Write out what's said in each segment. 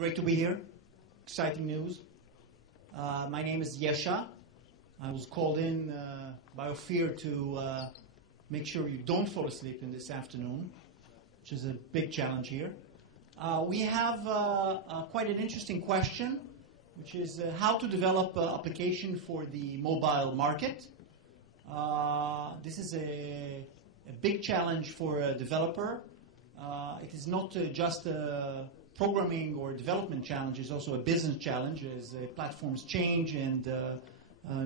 Great to be here. Exciting news. My name is Yesha. I was called in by Ophir to make sure you don't fall asleep in this afternoon, which is a big challenge here. We have quite an interesting question, which is how to develop an application for the mobile market. This is a big challenge for a developer. It is not just a programming or development challenge, it's also a business challenge as platforms change and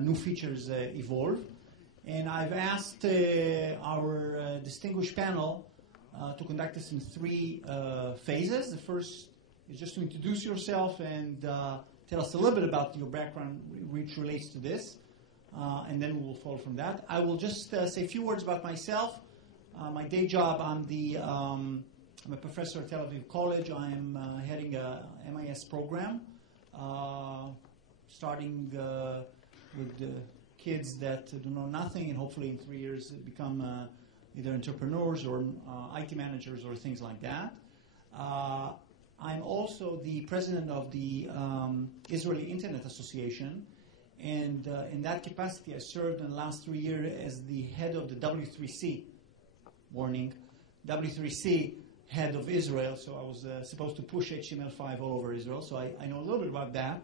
new features evolve. And I've asked our distinguished panel to conduct this in three phases. The first is just to introduce yourself and tell us a little bit about your background which relates to this. And then we will follow from that. I will just say a few words about myself. My day job, I'm a professor at Tel Aviv College. I am heading a MIS program, starting with kids that do know nothing, and hopefully in 3 years become either entrepreneurs or IT managers or things like that. I'm also the president of the Israeli Internet Association, and in that capacity I served in the last 3 years as the head of the W3C, W3C head of Israel, so I was supposed to push HTML5 all over Israel, so I know a little bit about that.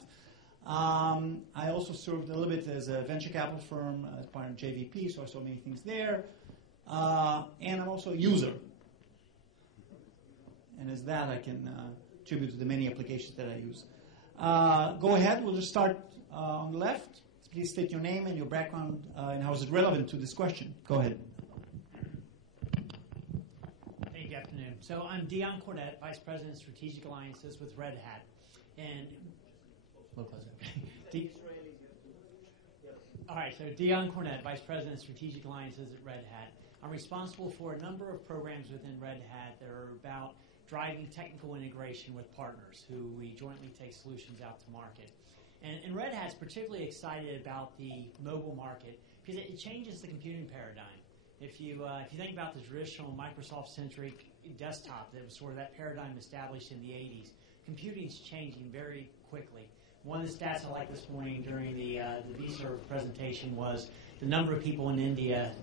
I also served a little bit as a venture capital firm as part of JVP, so I saw many things there. And I'm also a user. And as that, I can attribute to the many applications that I use. Go ahead, we'll just start on the left. Please state your name and your background and how is it relevant to this question. Go ahead. Good afternoon. So I'm Dion Cornett, Vice President of Strategic Alliances with Red Hat. And all right, so Dion Cornett, Vice President of Strategic Alliances at Red Hat. I'm responsible for a number of programs within Red Hat that are about driving technical integration with partners who we jointly take solutions out to market. And Red Hat's particularly excited about the mobile market because it changes the computing paradigm. If you think about the traditional Microsoft-centric desktop, that was sort of that paradigm established in the 80s, computing is changing very quickly. One of the stats I liked this morning during the vServe presentation was the number of people in India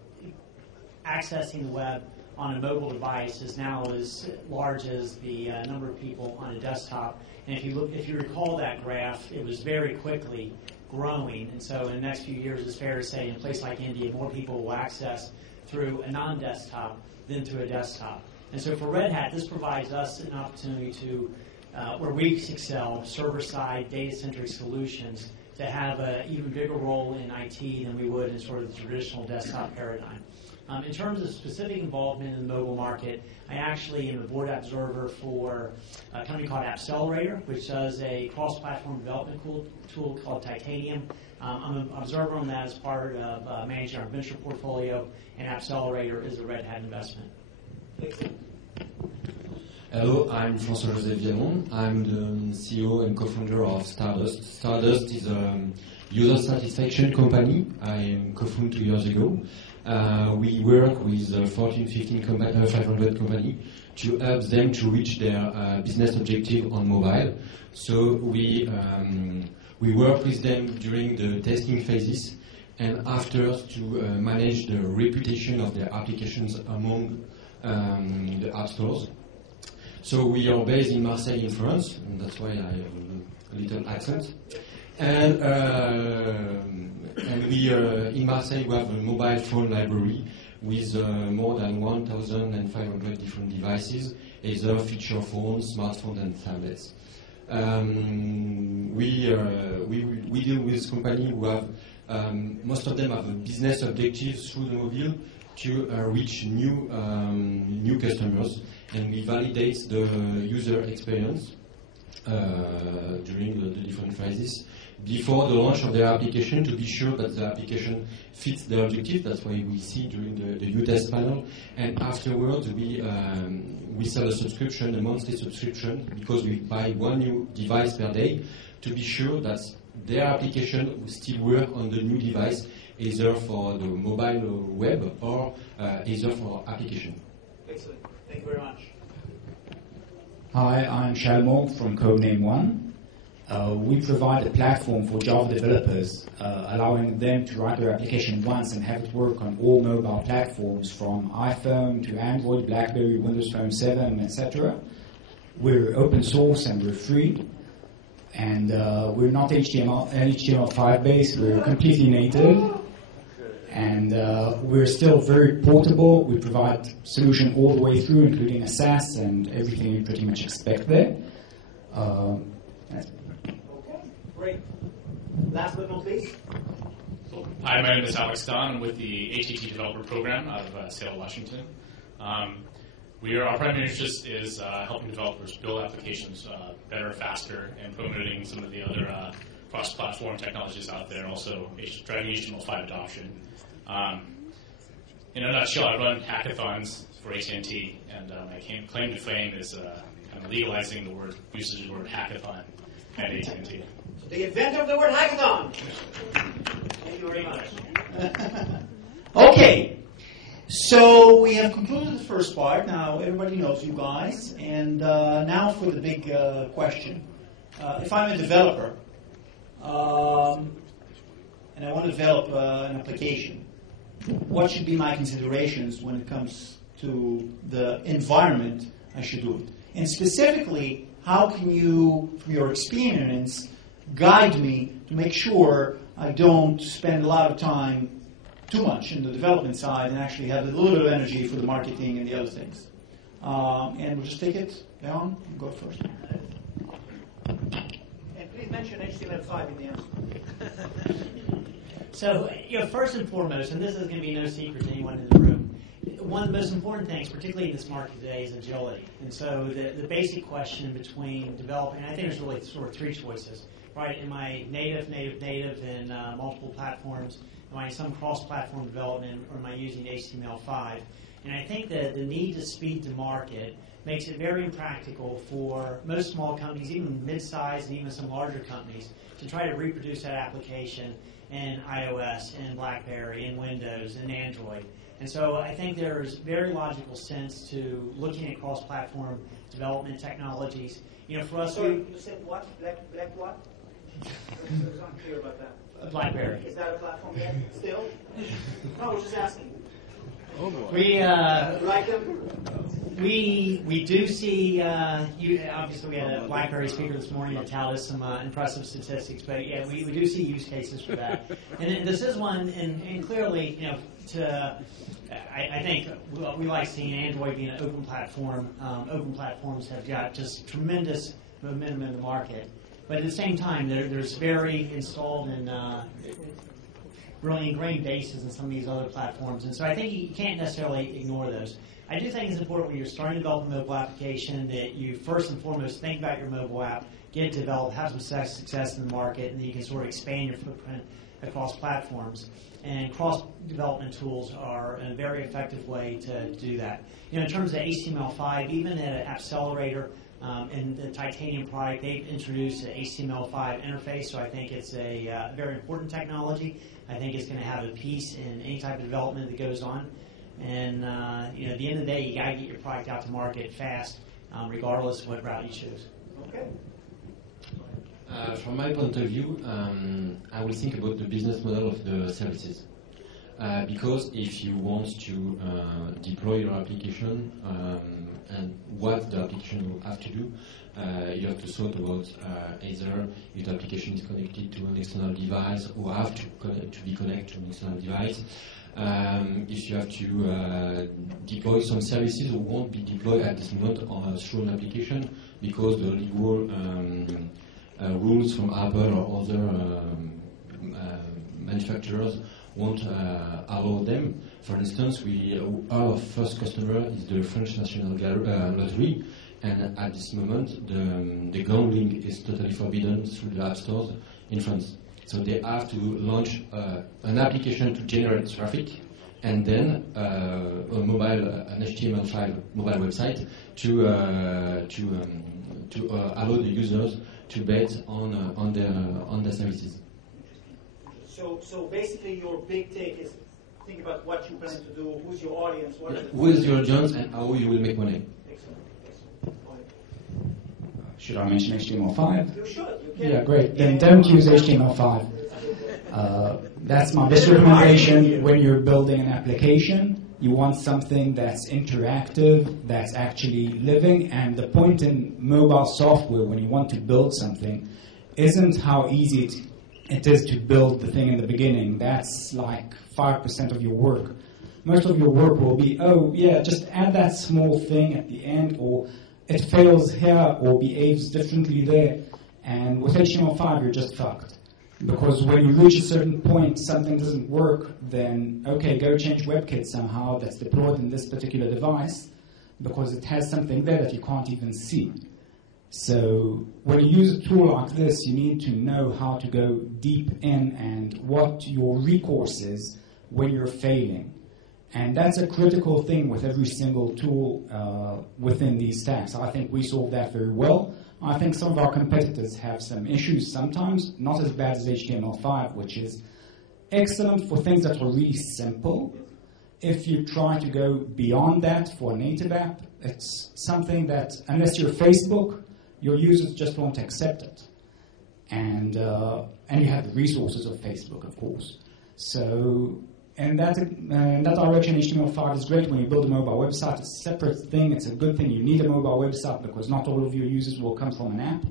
accessing the web on a mobile device is now as large as the number of people on a desktop. And if you recall that graph, it was very quickly growing. And so in the next few years, it's fair to say in a place like India, more people will access through a non-desktop than through a desktop. And so for Red Hat, this provides us an opportunity to, where we excel, server-side, data-centric solutions, to have an even bigger role in IT than we would in sort of the traditional desktop paradigm. In terms of specific involvement in the mobile market, I actually am a board observer for a company called Accelerator, which does a cross-platform development tool called Titanium. I'm an observer on that as part of managing our venture portfolio, and Accelerator is a Red Hat investment. Hello, I'm François VIALLON. I'm the CEO and co-founder of StarDust. StarDust is a user satisfaction company I co-founded 2 years ago. We work with 14, 15, 500 companies to help them to reach their business objective on mobile. So we work with them during the testing phases and after to manage the reputation of their applications among the app stores. So we are based in Marseille in France, and that's why I have a little accent. And we in Marseille we have a mobile phone library with more than 1,500 different devices, either feature phones, smartphones, and tablets. We deal with companies who have most of them have a business objective through the mobile to reach new customers, and we validate the user experience during the different phases before the launch of their application to be sure that the application fits their objective. That's why we see during the U-test panel. And afterwards, we sell a subscription, a monthly subscription, because we buy one new device per day to be sure that their application will still work on the new device, either for the mobile web or either for application. Excellent. Thank you very much. Hi, I'm Shai from Codename 1. We provide a platform for Java developers, allowing them to write their application once and have it work on all mobile platforms from iPhone to Android, BlackBerry, Windows Phone 7, etc. We're open source and we're free. And we're not HTML5 based, we're completely native. And we're still very portable. We provide solution all the way through, including a SaaS and everything you pretty much expect there. Okay, great. Last but not least. Hi, my name is Alex Donn. I'm with the AT&T Developer Program out of Seattle, Washington. Our primary interest is helping developers build applications better, faster, and promoting some of the other cross-platform technologies out there, and also driving HTML5 adoption. In a nutshell, I run hackathons for AT&T, and my claim to fame is kind of legalizing the usage of the word hackathon at AT&T. The inventor of the word hackathon. Thank you very much. Okay, so we have concluded the first part. Now everybody knows you guys, and now for the big question. If I'm a developer and I want to develop an application, what should be my considerations when it comes to the environment I should do it? And specifically, how can you, from your experience, guide me to make sure I don't spend a lot of time too much in the development side and actually have a little bit of energy for the marketing and the other things? And we'll just take it down and go first. And please mention HTML5 in the answer. So, first and foremost, and this is going to be no secret to anyone in the room, one of the most important things, particularly in this market today, is agility. And so the basic question between developing, and I think there's really sort of three choices, right? Am I native in multiple platforms? Am I some cross-platform development, or am I using HTML5? And I think that the need to speed to market makes it very impractical for most small companies, even mid-sized and even some larger companies, to try to reproduce that application in iOS, and BlackBerry, and Windows, and Android. And so I think there's very logical sense to looking at cross-platform development technologies. For us, sorry, you said what? Black what? I was unclear about that. BlackBerry. Is that a platform yet? Still? No, I was just asking. We like them? We do see. Obviously, we had a BlackBerry speaker this morning that touted us some impressive statistics, but yeah, we do see use cases for that. And this is one, and clearly, I think we like seeing Android being an open platform. Open platforms have got just tremendous momentum in the market, but at the same time, there's very installed and really ingrained bases in some of these other platforms, and so I think you can't necessarily ignore those. I do think it's important when you're starting to develop a mobile application that you first and foremost think about your mobile app, get it developed, have some success in the market, and then you can sort of expand your footprint across platforms. And cross-development tools are a very effective way to do that. In terms of HTML5, even at Accelerator and the Titanium product, they've introduced an HTML5 interface, so I think it's a very important technology. I think it's going to have a piece in any type of development that goes on. And at the end of the day, you got to get your product out to market fast, regardless of what route you choose. Okay. From my point of view, I will think about the business model of the services. Because if you want to deploy your application and what the application will have to do, you have to thought about either if the application is connected to an external device or have to be connected to an external device. If you have to deploy some services that won't be deployed at this moment through an application because the legal rules from Apple or other manufacturers won't allow them. For instance, our first customer is the French National Lottery, and at this moment the gambling is totally forbidden through the app stores in France. So they have to launch an application to generate traffic, and then an HTML5 mobile website to allow the users to bet on their services. So basically, your big take is think about what you plan to do, who's your audience, who is your audience, and how you will make money. Excellent. Go ahead. Should I mention HTML5? You should. You can. Yeah, great. Then don't use HTML5. That's my best recommendation when you're building an application. You want something that's interactive, that's actually living, and the point in mobile software when you want to build something isn't how easy it is to build the thing in the beginning. That's like 5% of your work. Most of your work will be, oh yeah, just add that small thing at the end, or it fails here or behaves differently there. And with HTML5, you're just fucked. Because when you reach a certain point, something doesn't work, then, okay, go change WebKit somehow that's deployed in this particular device, because it has something there that you can't even see. So when you use a tool like this, you need to know how to go deep in and what your recourse is when you're failing. And that's a critical thing with every single tool within these stacks. I think we solve that very well. I think some of our competitors have some issues sometimes, not as bad as HTML5, which is excellent for things that are really simple. If you try to go beyond that for a native app, it's something that, unless you're Facebook, your users just won't accept it. And you have the resources of Facebook, of course. So in that direction, HTML5 is great. When you build a mobile website, it's a separate thing. It's a good thing. You need a mobile website because not all of your users will come from an app.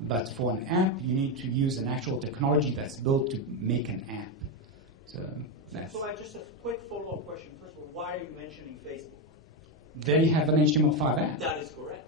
But for an app, you need to use an actual technology that's built to make an app. So just a quick follow-up question. First of all, why are you mentioning Facebook? They have an HTML5 app. That is correct.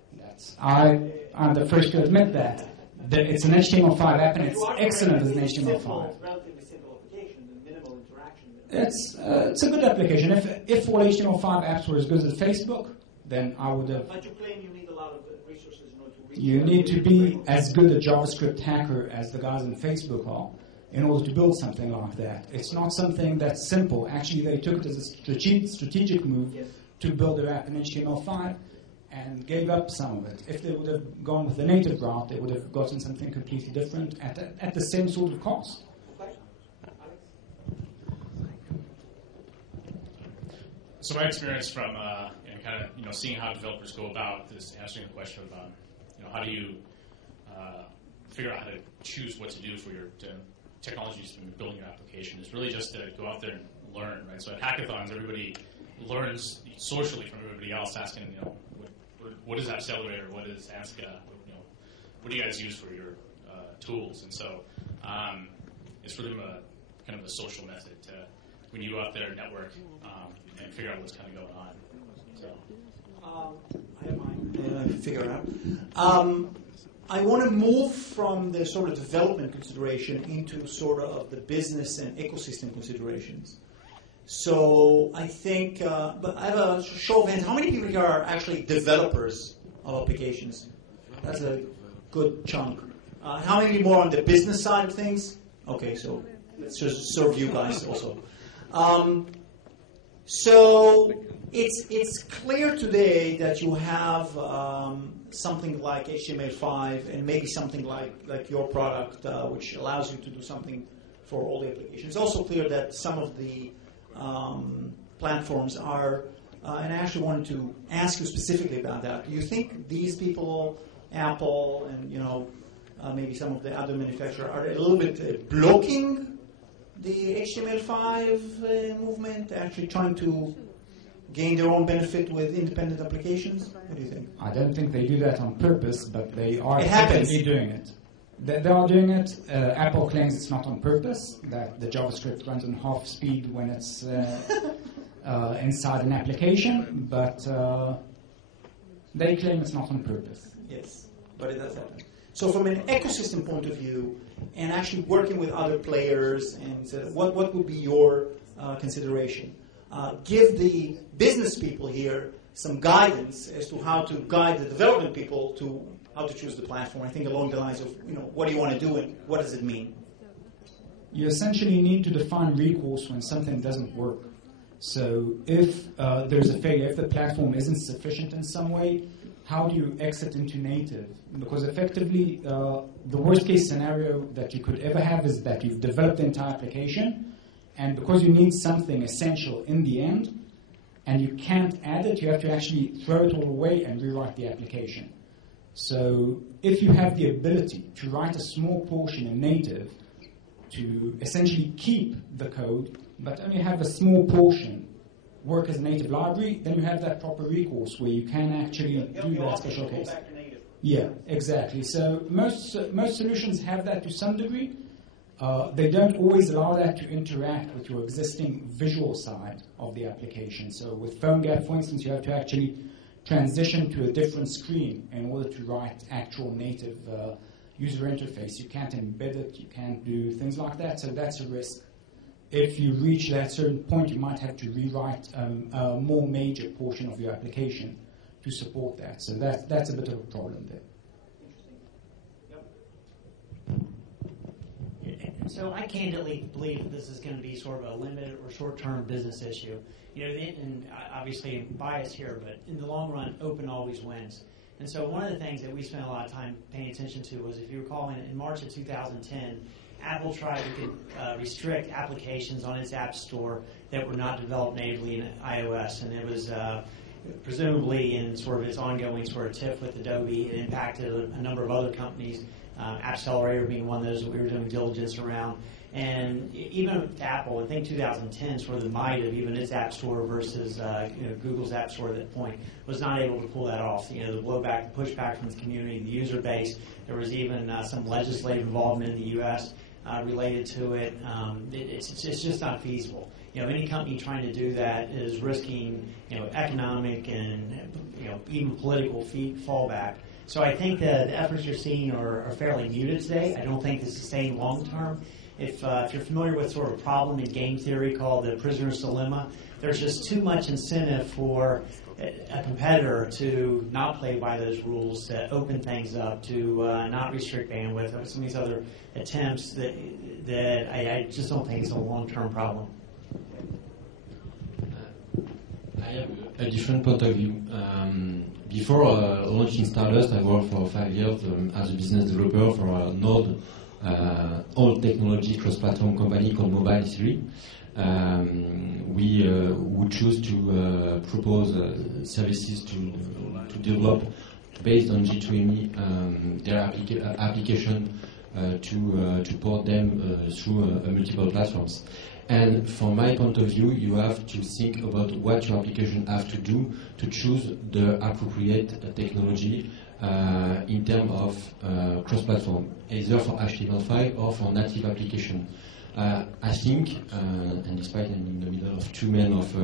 I'm the first to admit that. It's an HTML5 app, and it's excellent as an HTML5. Relatively simple application, minimal interaction. It's a good application. If all HTML5 apps were as good as Facebook, then I would have. But you claim you need a lot of resources in order to reach. You need to be as good a JavaScript hacker as the guys in Facebook are in order to build something like that. It's not something that's simple. Actually, they took it as a strategic move to build their app in HTML5 and gave up some of it. If they would have gone with the native route, they would have gotten something completely different at the same sort of cost. So my experience from seeing how developers go about this, answering the question about how do you figure out how to choose what to do for your technologies when you're building your application is really just to go out there and learn, right? So at hackathons, everybody learns socially from everybody else, asking what is Accelerator, what is ANSCA, what do you guys use for your tools? And so it's really kind of a social method to, when you go out there, network, and figure out what's kind of going on. So. I have mine. Figure it out. I want to move from the sort of development consideration into sort of the business and ecosystem considerations. So I think, but I have a show of hands. How many people here are actually developers of applications? That's a good chunk. How many more on the business side of things? Okay, so let's just serve you guys also. So it's clear today that you have something like HTML5 and maybe something like your product, which allows you to do something for all the applications. It's also clear that some of the platforms are, and I actually wanted to ask you specifically about that. Do you think these people, Apple and maybe some of the other manufacturers, are a little bit blocking the HTML5 movement, actually trying to gain their own benefit with independent applications? What do you think? I don't think they do that on purpose, but they are definitely doing it. They are doing it. Apple claims it's not on purpose, that the JavaScript runs on half speed when it's inside an application, but they claim it's not on purpose. Yes, but it does happen. So from an ecosystem point of view, and actually working with other players, and what would be your consideration? Give the business people here some guidance as to how to guide the development people to how to choose the platform. I think along the lines of, what do you want to do and what does it mean? You essentially need to define recourse when something doesn't work. So if there's a failure, if the platform isn't sufficient in some way, how do you exit into native? Because effectively, the worst case scenario that you could ever have is that you've developed the entire application, and because you need something essential in the end, and you can't add it, you have to actually throw it all away and rewrite the application. So if you have the ability to write a small portion in native to essentially keep the code, but only have a small portion work as a native library, then you have that proper recourse where you can actually do that special case. Yeah, exactly. So most solutions have that to some degree. They don't always allow that to interact with your existing visual side of the application. So with PhoneGap, for instance, you have to actually transition to a different screen in order to write actual native user interface. You can't embed it, you can't do things like that, so that's a risk. If you reach that certain point, you might have to rewrite a more major portion of your application to support that. So that's a bit of a problem there. So I candidly believe that this is going to be sort of a limited or short-term business issue. You know, and obviously I'm biased here, but in the long run, open always wins. And so one of the things that we spent a lot of time paying attention to was, if you recall, in March of 2010, Apple tried to restrict applications on its App Store that were not developed natively in iOS, and it was presumably in sort of its ongoing sort of tiff with Adobe. It impacted a number of other companies, AppCelerator being one of those that we were doing diligence around. And even with Apple, I think 2010, sort of the might of even its App Store versus Google's App Store at that point was not able to pull that off. You know, the blowback, the pushback from the community, the user base. There was even some legislative involvement in the U.S. Related to it. It's just not feasible. You know, any company trying to do that is risking economic and even political fallback. So I think the efforts you're seeing are fairly muted today. I don't think this is sustained long term. If you're familiar with sort of a problem in game theory called the prisoner's dilemma, there's just too much incentive for a competitor to not play by those rules, to open things up, to not restrict bandwidth, or some of these other attempts that I just don't think is a long-term problem. I have a different point of view. Before launching StarDust, I worked for 5 years as a business developer for a Node old technology cross-platform company called Mobile 3. We would choose to propose services to develop based on G2ME their application to port them through multiple platforms. And from my point of view, you have to think about what your application have to do to choose the appropriate technology in terms of cross-platform, either for HTML5 or for native application. I think, and despite I'm in the middle of 2 men of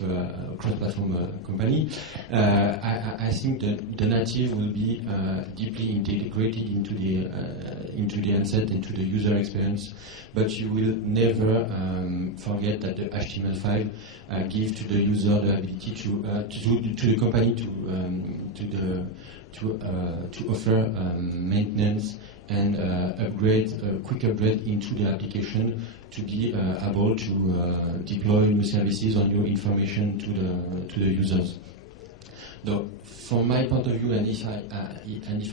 a cross-platform company, I think that the native will be deeply integrated into the handset, into the user experience, but you will never forget that the HTML5 gives to the user the ability to the company to offer maintenance and quick upgrade into the application to be able to deploy new services or new information to the users. Though, from my point of view, and if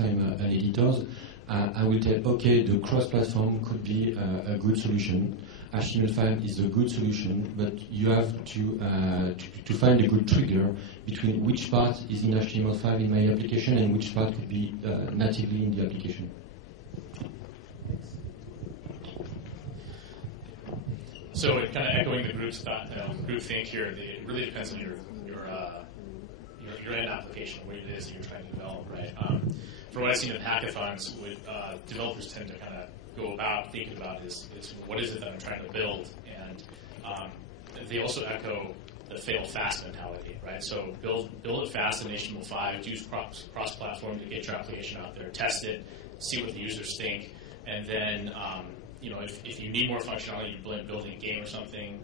I'm an editor, I will tell, okay, the cross-platform could be a good solution. HTML5 is a good solution, but you have to find a good trigger between which part is in HTML5 in my application and which part could be natively in the application. So, kind of echoing the group's thought, group think here, it really depends on your end application, what it is that you're trying to develop, right? From what I've seen in hackathons, what developers tend to kind of go about thinking about is what is it that I'm trying to build, and they also echo the fail fast mentality, right? So build it fast in HTML5, use cross-platform to get your application out there, test it, see what the users think, and then if you need more functionality, you building a game or something,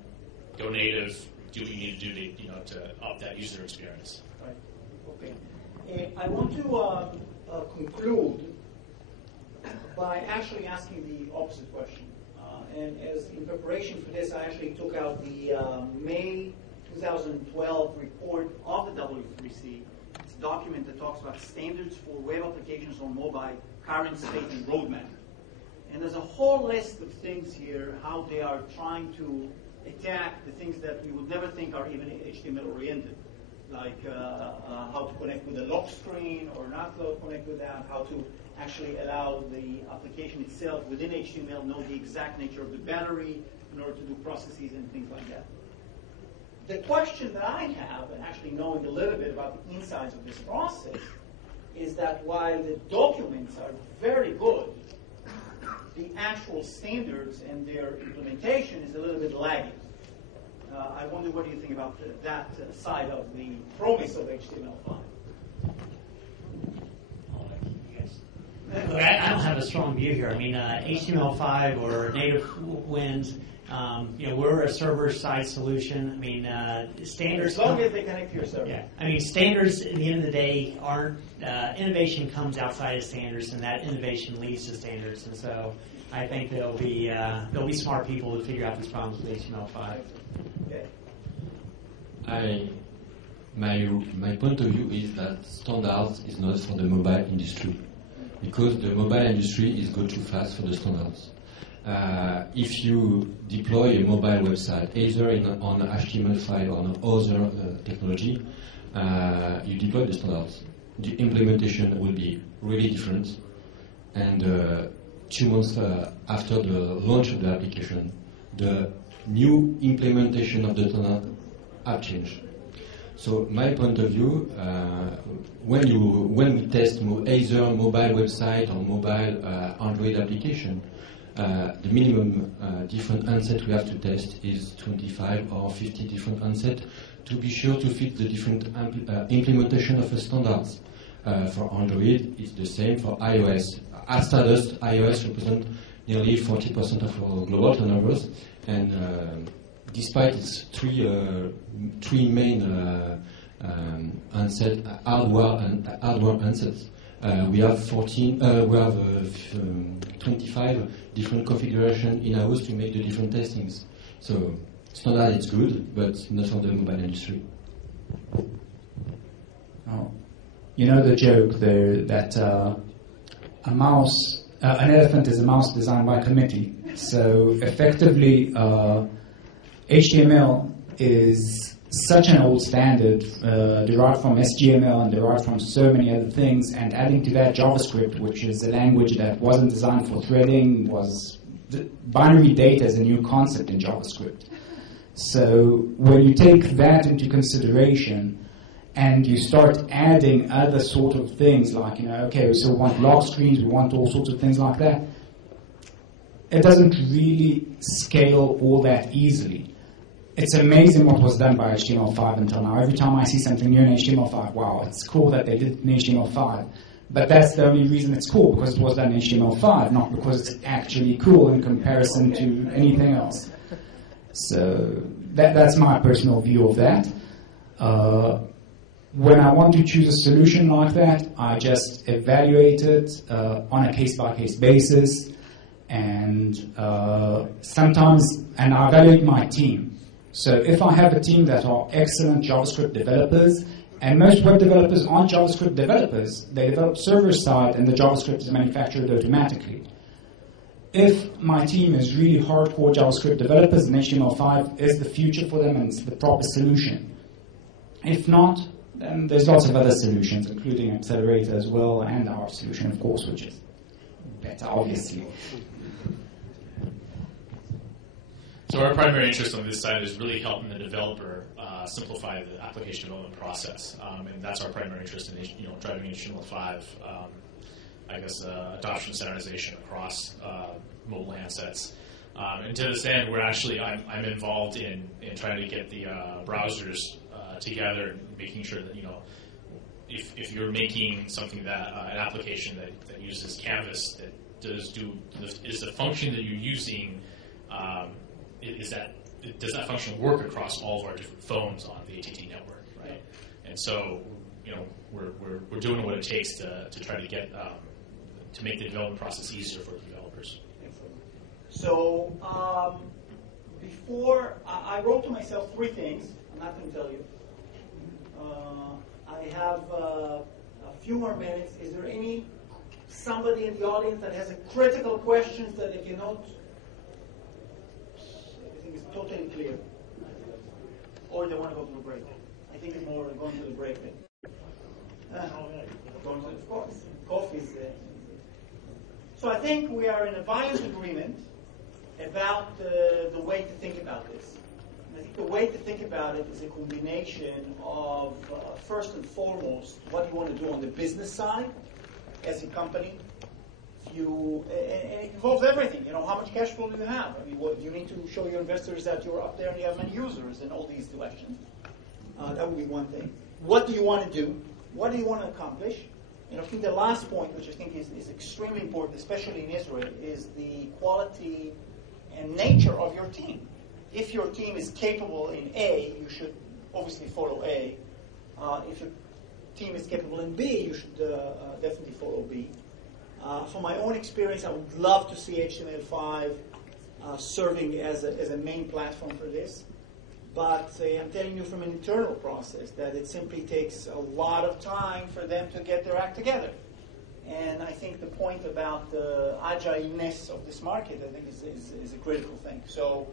go native, do what you need to do to up that user experience. Right. Okay. I want to conclude by actually asking the opposite question. And as in preparation for this, I actually took out the May 2012 report of the W3C. It's a document that talks about standards for web applications on mobile, current state, and roadmap. And there's a whole list of things here, how they are trying to attack the things that we would never think are even HTML-oriented. like how to connect with a lock screen or not connect with that, how to actually allow the application itself within HTML know the exact nature of the battery in order to do processes and things like that. The question that I have, and actually knowing a little bit about the insides of this process, is that while the documents are very good, the actual standards and their implementation is a little bit lagging. I wonder what do you think about that side of the promise of HTML5? Look, I don't have a strong view here. I mean, HTML5 or native wins. We're a server-side solution. I mean, standards. As long as they connect to your server. Yeah. I mean, standards at the end of the day aren't. Innovation comes outside of standards, and that innovation leads to standards. And so, I think there'll be smart people to figure out these problems with HTML5. Okay. My point of view is that standards is not for the mobile industry, because the mobile industry is go too fast for the standards. If you deploy a mobile website, either on HTML5 or on other technology, you deploy the standards. The implementation will be really different, and 2 months after the launch of the application, the new implementation of the standard have changed. So my point of view, when we test either mobile website or mobile Android application, the minimum different handset we have to test is 25 or 50 different handsets to be sure to fit the different implementation of the standards. For Android, it's the same for iOS. At StarDust, iOS represents nearly 40% of our global turnovers, and despite its three main handset, hardware handsets, we have 25 different configurations in-house to make the different testings. So standard is good, but not for the mobile industry. Oh. You know the joke there that an elephant is a mouse designed by committee. So effectively, HTML is such an old standard, derived from SGML and derived from so many other things, and adding to that JavaScript, which is a language that wasn't designed for threading, binary data is a new concept in JavaScript. So when you take that into consideration, and you start adding other sort of things like, okay, so we want lock screens, we want all sorts of things like that, it doesn't really scale all that easily. It's amazing what was done by HTML5 until now. Every time I see something new in HTML5, wow, it's cool that they did it in HTML5. But that's the only reason it's cool, because it was done in HTML5, not because it's actually cool in comparison to anything else. So that's my personal view of that. When I want to choose a solution like that, I just evaluate it on a case-by-case basis, and sometimes I evaluate my team. So if I have a team that are excellent JavaScript developers, and most web developers aren't JavaScript developers, they develop server-side and the JavaScript is manufactured automatically. If my team is really hardcore JavaScript developers, then HTML5 is the future for them and it's the proper solution. If not, then there's lots of other solutions, including Accelerator as well, and our solution, of course, which is better, obviously. So our primary interest on this side is really helping the developer simplify the application development process, and that's our primary interest in driving HTML5, adoption standardization across mobile handsets. And to this end, I'm involved in trying to get the browsers together and making sure that if you're making something that an application that uses Canvas that is the function that you're using. Does that function work across all of our different phones on the AT&T network, right? And so, we're doing what it takes to try to get to make the development process easier for the developers. So, before I wrote to myself 3 things. I'm not going to tell you. I have a few more minutes. Is there somebody in the audience that has a critical questions that they cannot? Everything is totally clear. Or they want to go to a break. I I think it's more going to the break. Of course. Coffee is So I think we are in a violent agreement about the way to think about this. I think the way to think about it is a combination of, first and foremost, what you want to do on the business side as a company. And it involves everything. How much cash flow do you have? I mean, you need to show your investors that you're up there and you have many users and all these questions. That would be one thing. What do you want to do? What do you want to accomplish? And I think the last point, which I think is extremely important, especially in Israel, is the quality and nature of your team. If your team is capable in A, you should obviously follow A. If your team is capable in B, you should definitely follow B. From my own experience, I would love to see HTML5 serving as a main platform for this. But I'm telling you from an internal process that it simply takes a lot of time for them to get their act together. And I think the point about the agileness of this market, I think, is a critical thing. So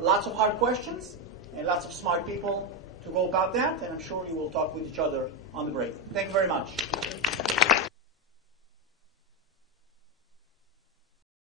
lots of hard questions and lots of smart people to go about that. And I'm sure you will talk with each other on the break. Thank you very much.